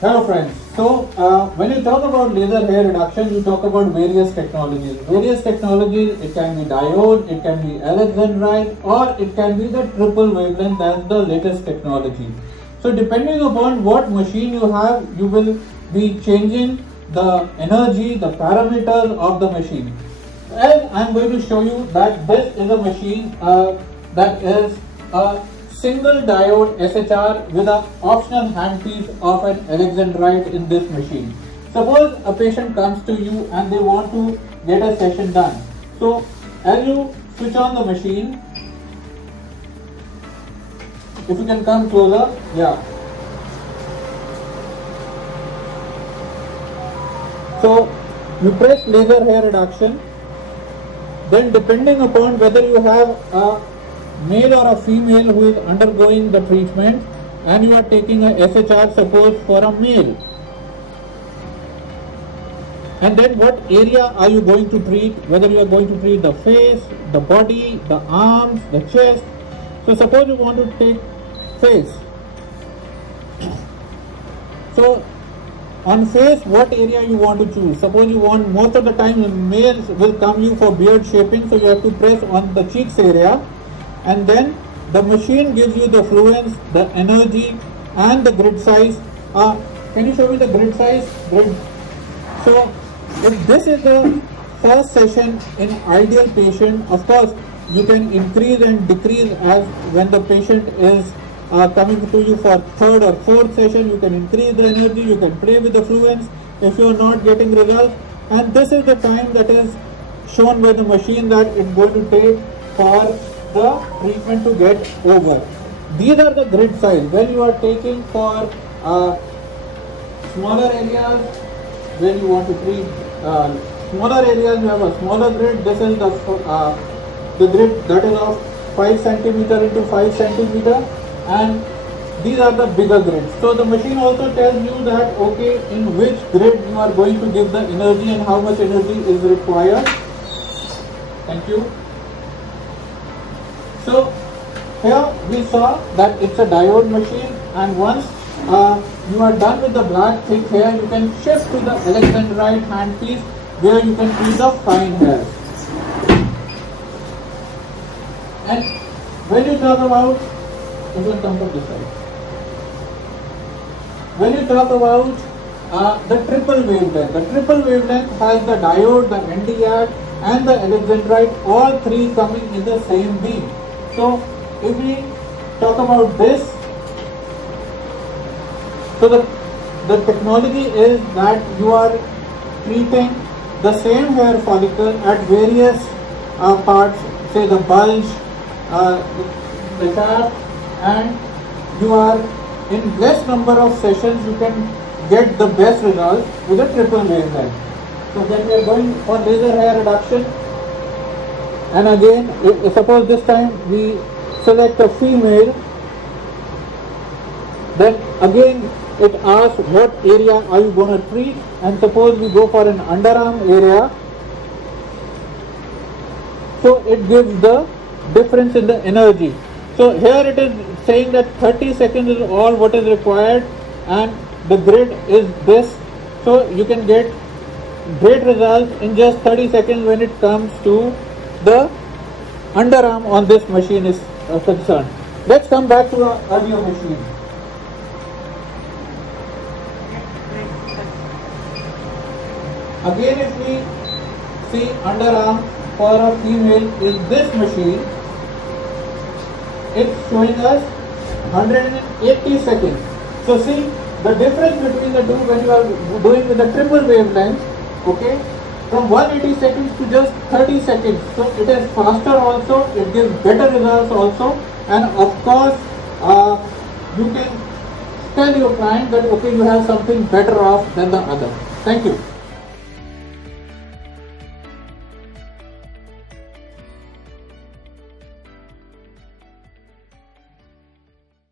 Hello friends. When you talk about laser hair reduction, you talk about various technologies. Various technologies, it can be diode, it can be alexandrite, or it can be the triple wavelength. That's the latest technology. So depending upon what machine you have, you will be changing the energy, the parameters of the machine. And I'm going to show you that this is a machine that is a single diode SHR with an optional handpiece of an alexandrite in this machine. Suppose a patient comes to you and they want to get a session done. So as you switch on the machine, if you can come closer, yeah. So you press laser hair reduction. Then depending upon whether you have a male or a female who is undergoing the treatment and you are taking a SHR, suppose for a male, and then what area are you going to treat, whether you are going to treat the face, the body, the arms, the chest. So suppose you want to take face. So on face, what area you want to choose? Suppose you want, most of the time males will come you for beard shaping, so you have to press on the cheeks area, and then the machine gives you the fluence, the energy and the grid size. Can you show me the grid size? So if this is the first session in ideal patient, of course you can increase and decrease as when the patient is coming to you for third or fourth session. You can increase the energy, you can play with the fluence if you are not getting results, and this is the time that is shown by the machine that it's going to take for the treatment to get over. These are the grid size. When you are taking for smaller areas, when you want to treat smaller areas, you have a smaller grid. This is the grid that is of 5 centimeter into 5 centimeter, and these are the bigger grids. So the machine also tells you that okay, in which grid you are going to give the energy and how much energy is required. Thank you. So here we saw that it's a diode machine, and once you are done with the black thick hair, you can shift to the alexandrite handpiece where you can see the fine hair. And when you talk about, you can come from this side. When you talk about the triple wavelength has the diode, the Nd:YAG and the alexandrite, all three coming in the same beam. So if we talk about this, so the technology is that you are treating the same hair follicle at various parts, say the bulge, the shaft, and you are in less number of sessions you can get the best results with a triple wavelength. So then we are going for laser hair reduction, and again suppose this time we select a female, then again it asks what area are you going to treat, and suppose we go for an underarm area, so it gives the difference in the energy. So here it is saying that 30 seconds is all what is required, and the grid is this, so you can get great results in just 30 seconds when it comes to the underarm on this machine is concerned. Let's come back to our earlier machine. Again, if we see underarm for a female in this machine, it's showing us 180 seconds. So see the difference between the two when you are doing with the triple wavelength, okay, from 180 seconds to just 30 seconds. So it is faster also, it gives better results also, and of course you can tell your client that okay, you have something better off than the other. Thank you.